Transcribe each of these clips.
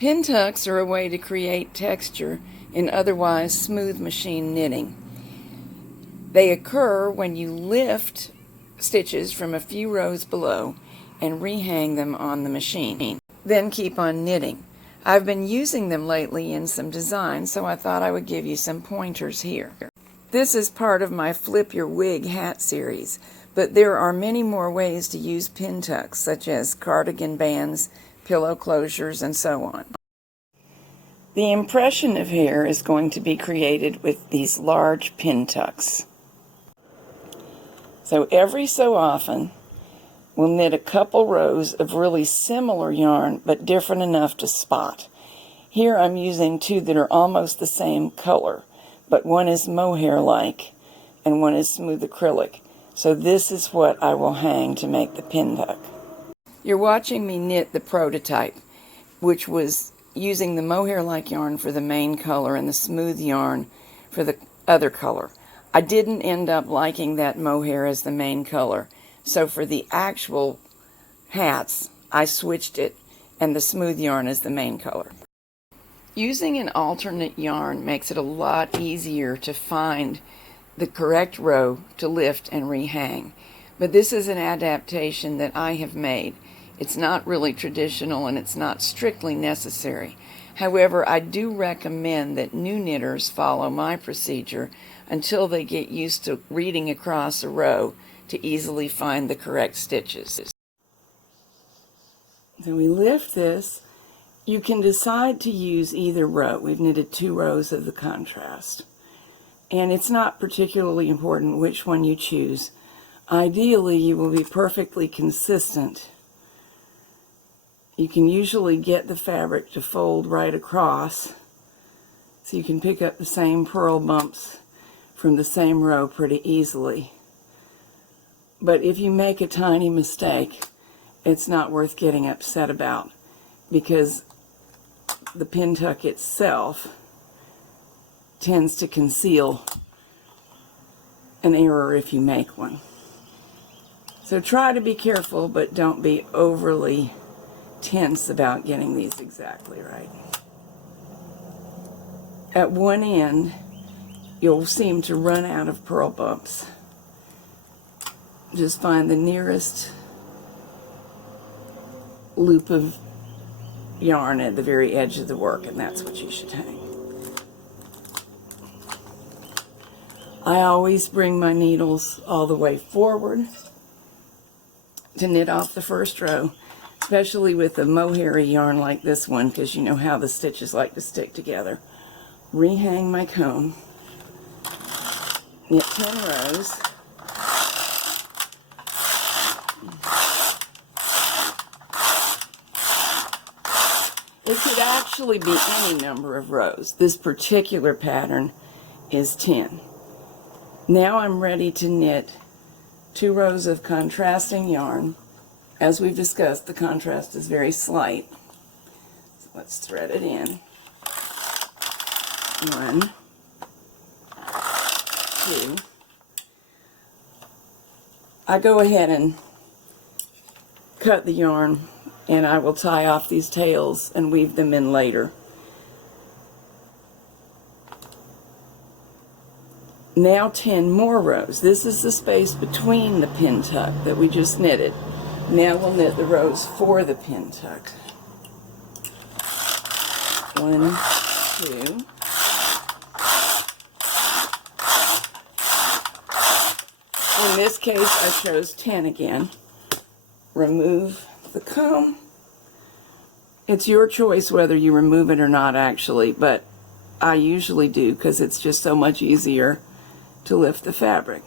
Pintucks are a way to create texture in otherwise smooth machine knitting. They occur when you lift stitches from a few rows below and rehang them on the machine. Then keep on knitting. I've been using them lately in some designs, so I thought I would give you some pointers here. This is part of my Flip Your Wig hat series, but there are many more ways to use pintucks, such as cardigan bands, pillow closures, and so on. The impression of hair is going to be created with these large pintucks. So every so often, we'll knit a couple rows of really similar yarn, but different enough to spot. Here I'm using two that are almost the same color, but one is mohair-like and one is smooth acrylic. So this is what I will hang to make the pintuck. You're watching me knit the prototype, which was using the mohair-like yarn for the main color and the smooth yarn for the other color. I didn't end up liking that mohair as the main color, so for the actual hats, I switched it and the smooth yarn is the main color. Using an alternate yarn makes it a lot easier to find the correct row to lift and rehang. But this is an adaptation that I have made. It's not really traditional and it's not strictly necessary. However, I do recommend that new knitters follow my procedure until they get used to reading across a row to easily find the correct stitches. So we lift this. You can decide to use either row. We've knitted 2 rows of the contrast. And it's not particularly important which one you choose. Ideally, you will be perfectly consistent. You can usually get the fabric to fold right across, so you can pick up the same purl bumps from the same row pretty easily. But if you make a tiny mistake, it's not worth getting upset about, because the pintuck itself tends to conceal an error if you make one. So try to be careful, but don't be overly tense about getting these exactly right. At one end, you'll seem to run out of purl bumps. Just find the nearest loop of yarn at the very edge of the work, and that's what you should hang. I always bring my needles all the way forward to knit off the first row, especially with a mohair yarn like this one, because you know how the stitches like to stick together. Rehang my comb, knit 10 rows, it could actually be any number of rows. This particular pattern is 10. Now I'm ready to knit 2 rows of contrasting yarn. As we've discussed, the contrast is very slight. So let's thread it in. 1, 2. I go ahead and cut the yarn, and I will tie off these tails and weave them in later. Now 10 more rows. This is the space between the pintuck that we just knitted. Now we'll knit the rows for the pintuck. 1, 2. In this case, I chose 10 again. Remove the comb. It's your choice whether you remove it or not, actually, but I usually do because it's just so much easier to lift the fabric.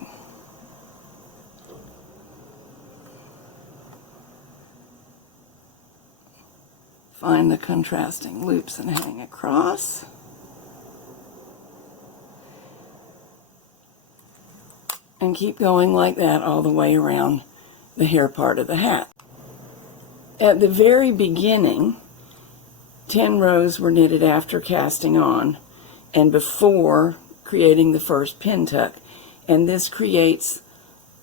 Find the contrasting loops and hang across. And keep going like that all the way around the hair part of the hat. At the very beginning, 10 rows were knitted after casting on and before creating the first pintuck, and this creates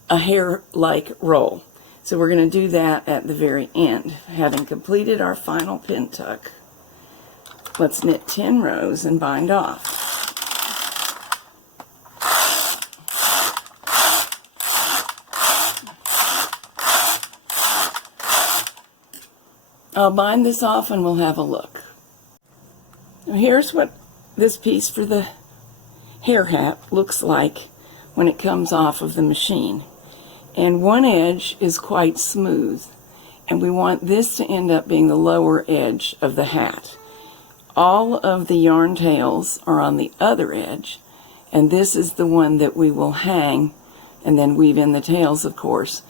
a hair-like roll. So we're going to do that at the very end. Having completed our final pintuck, Let's knit 10 rows and bind off. I'll bind this off and we'll have a look. Now here's what this piece for the hair hat looks like when it comes off of the machine. And one edge is quite smooth, and we want this to end up being the lower edge of the hat. All of the yarn tails are on the other edge, and this is the one that we will hang and then weave in the tails, of course,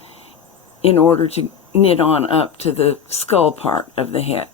in order to knit on up to the skull part of the hat.